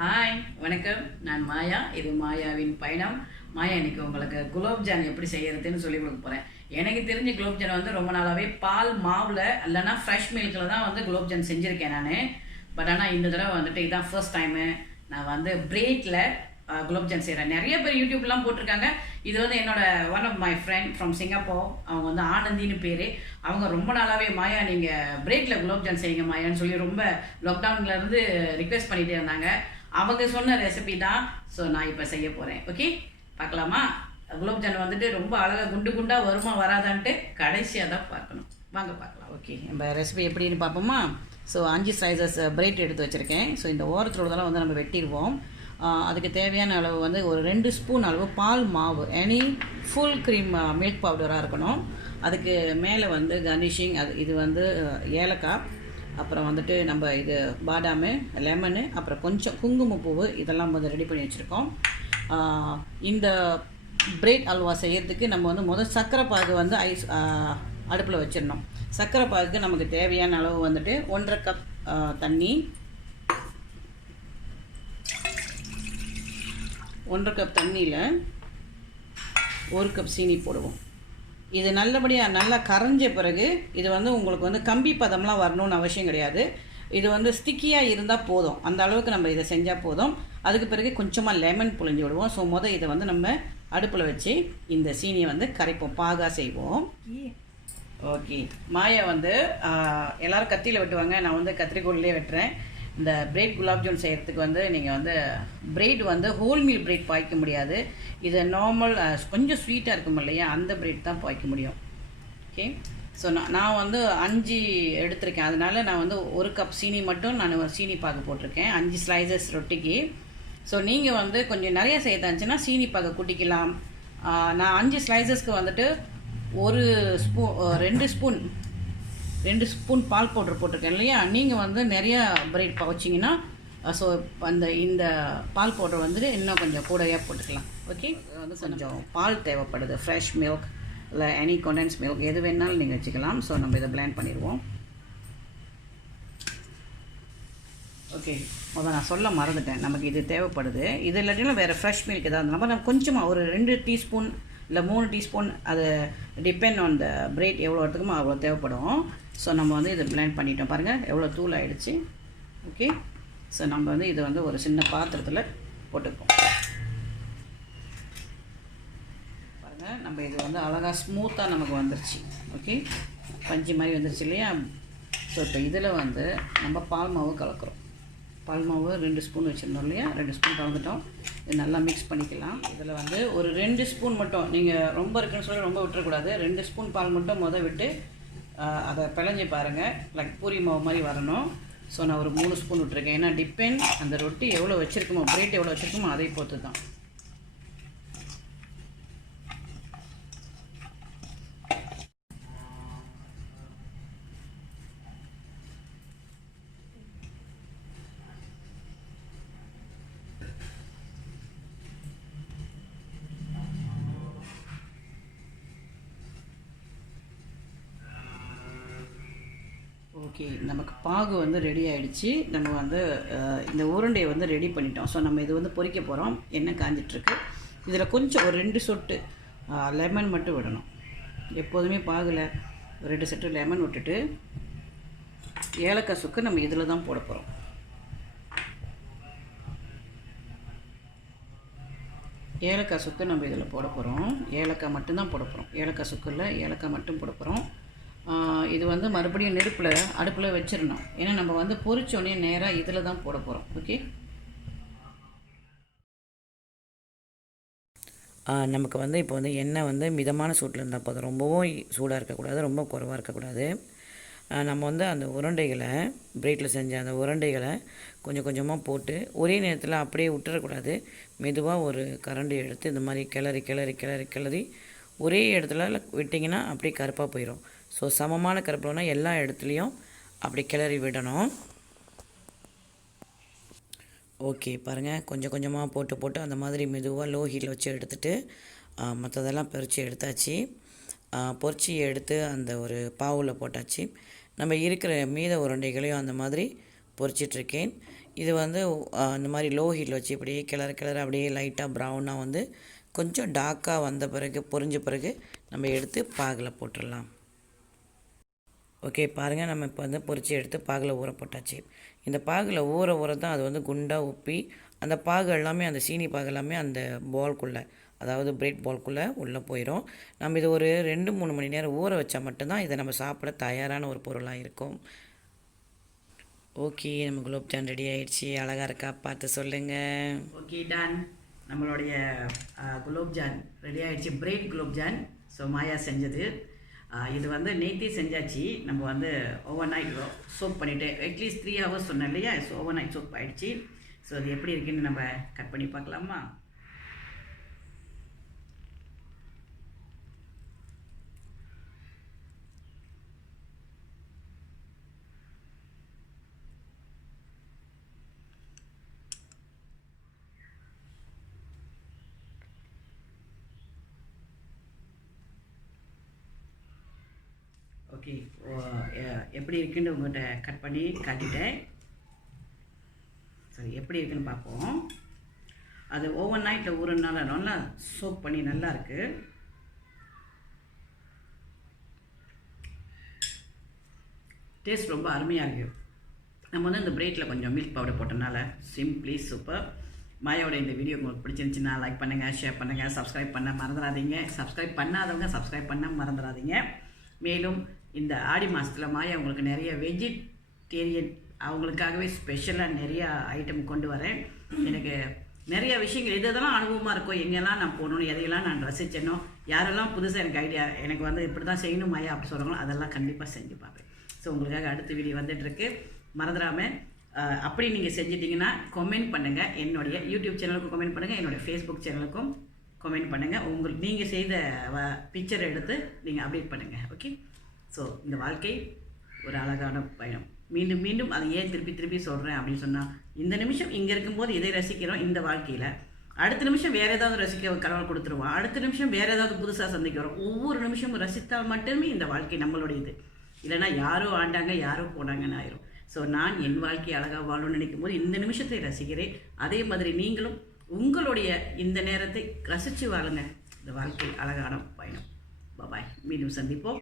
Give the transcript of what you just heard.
Hi வணக்கம். நான் மாயா. இது மாயாவின் பயணம். மாயா இன்னைக்கு உங்களுக்கு குலோப்ஜான் எப்படி செய்யறதுன்னு சொல்லி கொடுக்க போகிறேன். எனக்கு தெரிஞ்ச குலோப்ஜான் வந்து ரொம்ப நாளாகவே பால் மாவில் இல்லைன்னா ஃப்ரெஷ் மில்கில் தான் வந்து குலோப்ஜான் செஞ்சுருக்கேன் நான். பட் ஆனால் இந்த தடவை வந்துட்டு இதுதான் ஃபர்ஸ்ட் டைமு நான் வந்து பிரெட்டில் குலோப்ஜான் செய்கிறேன். நிறைய பேர் யூடியூப்லாம் போட்டிருக்காங்க. இது வந்து என்னோட one of my friend from Singapore. அவங்க வந்து ஆனந்தின்னு பேர். அவங்க ரொம்ப நாளாகவே மாயா நீங்கள் பிரெட்டில் குலோப்ஜான் செய்யுங்க மாயான்னு சொல்லி ரொம்ப லாக்டவுன்லேருந்து ரிக்வெஸ்ட் பண்ணிகிட்டே இருந்தாங்க. அவங்க சொன்ன ரெசிபி தான். ஸோ நான் இப்போ செய்ய போகிறேன். ஓகே, பார்க்கலாமா? குலோப்ஜான் வந்துட்டு ரொம்ப அழகாக குண்டு குண்டாக வருமா வராதான்ட்டு கடைசியாக தான் பார்க்கணும். வாங்க பார்க்கலாம். ஓகே, நம்ம ரெசிபி எப்படின்னு பார்ப்போமா? ஸோ 5 ஸ்லைசஸ் பிரெட் எடுத்து வச்சுருக்கேன். ஸோ இந்த ஓரத்தில் உள்ளதெல்லாம் வந்து நம்ம வெட்டிடுவோம். அதுக்கு தேவையான அளவு வந்து ஒரு 2 ஸ்பூன் அளவு பால் மாவு, எனி ஃபுல் க்ரீம் மில்க் பவுடராக இருக்கணும். அதுக்கு மேலே வந்து கர்னிஷிங் இது வந்து ஏலக்காய், அப்புறம் வந்துட்டு நம்ம இது பாதாமு, லெமனு, அப்புறம் கொஞ்சம் குங்குமப்பூவு இதெல்லாம் வந்து ரெடி பண்ணி வச்சுருக்கோம். இந்த பிரெட் அல்வா செய்கிறதுக்கு நம்ம வந்து முதல் சர்க்கரை பாகு வந்து அடுப்பில் வச்சிடணும். சர்க்கரை பாகுக்கு நமக்கு தேவையான அளவு வந்துட்டு 1.5 கப் தண்ணி, 1.5 கப் தண்ணியில் 1 கப் சீனி போடுவோம். இது நல்லபடியாக நல்லா கரைஞ்ச பிறகு இது வந்து உங்களுக்கு வந்து கம்பி பதம்லாம் வரணும்னு அவசியம் கிடையாது. இது வந்து ஸ்டிக்கியாக இருந்தால் போதும். அந்த அளவுக்கு நம்ம இதை செஞ்சால் போதும். அதுக்கு பிறகு கொஞ்சமாக லெமன் புழிஞ்சு விடுவோம். ஸோ இதை வந்து நம்ம அடுப்பில் வச்சு இந்த சீனியை வந்து கரைப்போம், பாகாக செய்வோம். ஓகே, மாயா வந்து எல்லோரும் கத்தியில் வெட்டுவாங்க. நான் வந்து கத்திரிக்கோள்லேயே வெட்டுறேன். இந்த பிரெட் குலாப்ஜான் செய்கிறதுக்கு வந்து நீங்கள் வந்து பிரெட் வந்து ஹோல் மீல் பிரெட் பாய்க்க முடியாது. இது நார்மல் கொஞ்சம் ஸ்வீட்டாக இருக்கும் இல்லையா, அந்த பிரெட் தான் பாய்க்க முடியும். ஓகே, ஸோ நான் வந்து 5 எடுத்திருக்கேன். அதனால் நான் வந்து 1 கப் சீனி மட்டும் நான் சீனி பாகு போட்டிருக்கேன் 5 ஸ்லைசஸ் ரொட்டிக்கு. ஸோ நீங்கள் வந்து கொஞ்சம் நிறைய செய்யத்தாச்சுன்னா சீனி பாகு கூட்டிக்கலாம். நான் 5 ஸ்லைசஸ்க்கு வந்துட்டு 2 ஸ்பூன் பால் பவுடர் போட்டிருக்கேன் இல்லையா. நீங்கள் வந்து நிறையா பிரெட் வச்சிங்கன்னா ஸோ இந்த பால் பவுடர் வந்துட்டு இன்னும் கொஞ்சம் கூடவே போட்டுக்கலாம். ஓகே, வந்து கொஞ்சம் பால் தேவைப்படுது. ஃப்ரெஷ் மில்க் இல்லை எனி கண்டென்ஸ் மில்க் எது வேணாலும் நீங்கள் வச்சுக்கலாம். ஸோ நம்ம இதை பிளெண்ட் பண்ணிடுவோம். ஓகே, நான் சொல்ல மறந்துட்டேன். நமக்கு இது தேவைப்படுது. இது இல்லாட்டினா வேறு ஃப்ரெஷ் மில்க் ஏதாவது நம்ம கொஞ்சமாக ஒரு 2 டீஸ்பூன் இல்லை 3 டீஸ்பூன், அது டிபெண்ட் ஆன் த பிரெட் எவ்வளோ எடுத்துக்குமோ அவ்வளோ தேவைப்படும். ஸோ நம்ம வந்து இதை பிளெண்ட் பண்ணிட்டோம். பாருங்கள் எவ்வளோ தூள் ஆகிடுச்சு. ஓகே, ஸோ நம்ம வந்து இதை வந்து ஒரு சின்ன பாத்திரத்தில் போட்டுப்போம். பாருங்கள் நம்ம இது வந்து அழகாக ஸ்மூத்தாக நமக்கு வந்துருச்சு. ஓகே, பஞ்சு மாதிரி வந்துருச்சு இல்லையா. ஸோ இப்போ இதில் வந்து நம்ம பால் மாவு கலக்கிறோம். பால் மாவு 2 ஸ்பூன் வச்சுருந்தோம் இல்லையா, 2 ஸ்பூன் கலந்துட்டோம். இது நல்லா மிக்ஸ் பண்ணிக்கலாம். இதில் வந்து ஒரு 2 ஸ்பூன் மட்டும், நீங்கள் ரொம்ப இருக்குன்னு சொல்லி ரொம்ப விட்டுறக்கூடாது. 2 ஸ்பூன் பால் மட்டும் விட்டு அதை பிழைஞ்சி பாருங்கள். லைக் பூரி மாவு மாதிரி வரணும். ஸோ நான் ஒரு 3 ஸ்பூன் விட்டுருக்கேன். ஏன்னா டிபெண்ட் அந்த ரொட்டி எவ்வளோ வச்சுருக்குமோ, பிரெட் எவ்வளோ வச்சுருக்குமோ அதை பொறுத்து தான். ஓகே, நமக்கு பாகு வந்து ரெடி ஆகிடுச்சு. நம்ம வந்து இந்த உருண்டையை வந்து ரெடி பண்ணிட்டோம். ஸோ நம்ம இது வந்து பொரிக்க போகிறோம். எண்ணெய் காஞ்சிட்ருக்கு. இதில் கொஞ்சம் ஒரு 2 சொட்டு லெமன் மட்டும் விடணும். எப்போதுமே பாகில் 2 சொட்டு லெமன் விட்டுட்டு ஏலக்காய் சுக்கு நம்ம இதில் தான் போட போகிறோம். ஏலக்காய் சுக்கு நம்ம இதில் போட போகிறோம். ஏலக்காய் மட்டும்தான் போட போகிறோம். ஏலக்காய் சுக்கு இல்லை, ஏலக்காய் மட்டும் போட போகிறோம். இது வந்து மறுபடியும் அடுப்பில் வச்சிடணும். ஏன்னா நம்ம வந்து பொரிச்சோடனே நேராக இதில் தான் போட போகிறோம். ஓகே, நமக்கு வந்து இப்போ வந்து எண்ணெய் வந்து மிதமான சூட்டில் இருந்தால் போதும். ரொம்பவும் சூடாக இருக்கக்கூடாது, ரொம்ப குறைவாக இருக்கக்கூடாது. நம்ம வந்து அந்த உருண்டைகளை பிரெட்டில் செஞ்ச அந்த உருண்டைகளை கொஞ்சம் கொஞ்சமாக போட்டு ஒரே நேரத்தில் அப்படியே விட்டுறக்கூடாது. மெதுவாக ஒரு கரண்டி எடுத்து இந்த மாதிரி கிளறி கிளறி கிளறி கிளறி ஒரே இடத்துல விட்டிங்கன்னா அப்படியே கருப்பாக போயிடும். ஸோ சமமான கருப்புனா எல்லா இடத்துலையும் அப்படி கிளறி விடணும். ஓகே, பாருங்கள் கொஞ்சம் கொஞ்சமாக போட்டு அந்த மாதிரி மெதுவாக லோ ஹீட்டில் வச்சு எடுத்துகிட்டு மற்றதெல்லாம் பொரித்து எடுத்தாச்சு. பொரித்து எடுத்து அந்த ஒரு பாவில் போட்டாச்சு. நம்ம இருக்கிற மீத உருண்டைகளையும் அந்த மாதிரி பொரிச்சிட்ருக்கேன். இது வந்து இந்த மாதிரி லோ ஹீட்டில் வச்சு இப்படியே கிளற அப்படியே லைட்டாக ப்ரௌனாக வந்து கொஞ்சம் டார்க்காக வந்த பிறகு பொரிஞ்ச பிறகு நம்ம எடுத்து பாகில் போட்டுடலாம். ஓகே, பாருங்கள், நம்ம இப்போ வந்து பொரிச்சு எடுத்து பாகில் ஊற போட்டாச்சு. இந்த பாகில் ஊற தான் அது வந்து குண்டாக உப்பி அந்த பாகு எல்லாமே, அந்த சீனி பாகு எல்லாமே அந்த பால்குள்ளே, அதாவது பிரெட் பால்குள்ளே உள்ளே போயிடும். நம்ம இது ஒரு 2-3 மணி நேரம் ஊற வச்சா மட்டும்தான் இதை நம்ம சாப்பிட தயாரான ஒரு பொருளாக இருக்கும். ஓகே, நம்ம குலோப்ஜான் ரெடி ஆகிடுச்சி. அழகாக இருக்கா? பார்த்து சொல்லுங்கள். Okay, done. நம்மளுடைய குலோப்ஜான் ரெடி ஆகிடுச்சி. பிரெட் குலோப்ஜான். ஸோ மாயா செஞ்சது. இது வந்து நேற்றே செஞ்சாச்சு. நம்ம வந்து ஓவர் நைட் சோப் பண்ணிவிட்டு அட்லீஸ்ட் 3 ஹவர்ஸ் சொன்னேன் இல்லையா? ஸோ ஓவர் நைட் சோப் ஆகிடுச்சு. ஸோ அது எப்படி இருக்குன்னு நம்ம கட் பண்ணி பார்க்கலாமா? ஓகே, எப்படி இருக்குன்னு உங்கள்கிட்ட கட் பண்ணி காட்டிட்டேன். சரி, எப்படி இருக்குன்னு பார்ப்போம். அது ஓவர் நைட்டில் ஊறுனால நல்லா சோப் பண்ணி நல்லா இருக்கு. டேஸ்ட் ரொம்ப அருமையாக இருக்குது. நம்ம வந்து இந்த பிரெட்டில் கொஞ்சம் மில்க் பவுடர் போட்டனால சிம்பிளி சூப்பர். மாயோட இந்த வீடியோ உங்களுக்கு பிடிச்சிருந்துச்சுன்னா லைக் பண்ணுங்கள், ஷேர் பண்ணுங்கள், சப்ஸ்கிரைப் பண்ண மறந்துடாதீங்க. சப்ஸ்கிரைப் பண்ணாதவங்க சப்ஸ்கிரைப் பண்ண மறந்துடாதீங்க. மேலும் இந்த ஆடி மாதத்தில் மாயா உங்களுக்கு நிறைய வெஜிடேரியன் அவங்களுக்காகவே ஸ்பெஷலாக நிறையா ஐட்டம் கொண்டு வரேன். எனக்கு நிறைய விஷயங்கள் இதெல்லாம் அனுபவமாக இருக்கும். எங்கெல்லாம் நான் போகணும், எதையெல்லாம் நான் ரசிச்சேனோ, யாரெல்லாம் புதுசாக எனக்கு ஐடியா எனக்கு வந்து இப்படி தான் செய்யணும் மாயா அப்படி சொல்கிறாங்களோ அதெல்லாம் கண்டிப்பாக செஞ்சு பார்ப்பேன். ஸோ உங்களுக்காக அடுத்த வீடியோ வந்துட்டுருக்கு. மறந்துடாமல் அப்படி நீங்கள் செஞ்சிட்டிங்கன்னா கமெண்ட் பண்ணுங்கள். என்னுடைய யூடியூப் சேனலுக்கும் கமெண்ட் பண்ணுங்கள், என்னுடைய ஃபேஸ்புக் சேனலுக்கும் கமெண்ட் பண்ணுங்கள். நீங்கள் செய்த பிக்சரை எடுத்து நீங்கள் அப்டேட் பண்ணுங்கள். ஓகே, ஸோ இந்த வாழ்க்கை ஒரு அழகான பயணம். மீண்டும் மீண்டும் அதை ஏன் திருப்பி சொல்கிறேன் அப்படின்னு சொன்னால், இந்த நிமிஷம் இங்கே இருக்கும்போது இதை ரசிக்கிறோம் இந்த வாழ்க்கையில். அடுத்த நிமிஷம் வேறு ஏதாவது ரசிக்க கடவுள் கொடுத்துருவோம். அடுத்த நிமிஷம் வேறு ஏதாவது புதுசாக சந்திக்கிறோம். ஒவ்வொரு நிமிஷமும் ரசித்தால் மட்டுமே இந்த வாழ்க்கை நம்மளுடையது. இல்லைனா யாரோ ஆண்டாங்க யாரோ போனாங்கன்னு ஆயிரும். ஸோ நான் என் வாழ்க்கையை அழகாக வாழணும்னு நினைக்கும் போது இந்த நிமிஷத்தை ரசிக்கிறேன். அதே மாதிரி நீங்களும் உங்களுடைய இந்த நேரத்தை ரசித்து வாழுங்க. இந்த வாழ்க்கை அழகான பயணம். பாய், மீண்டும் சந்திப்போம்.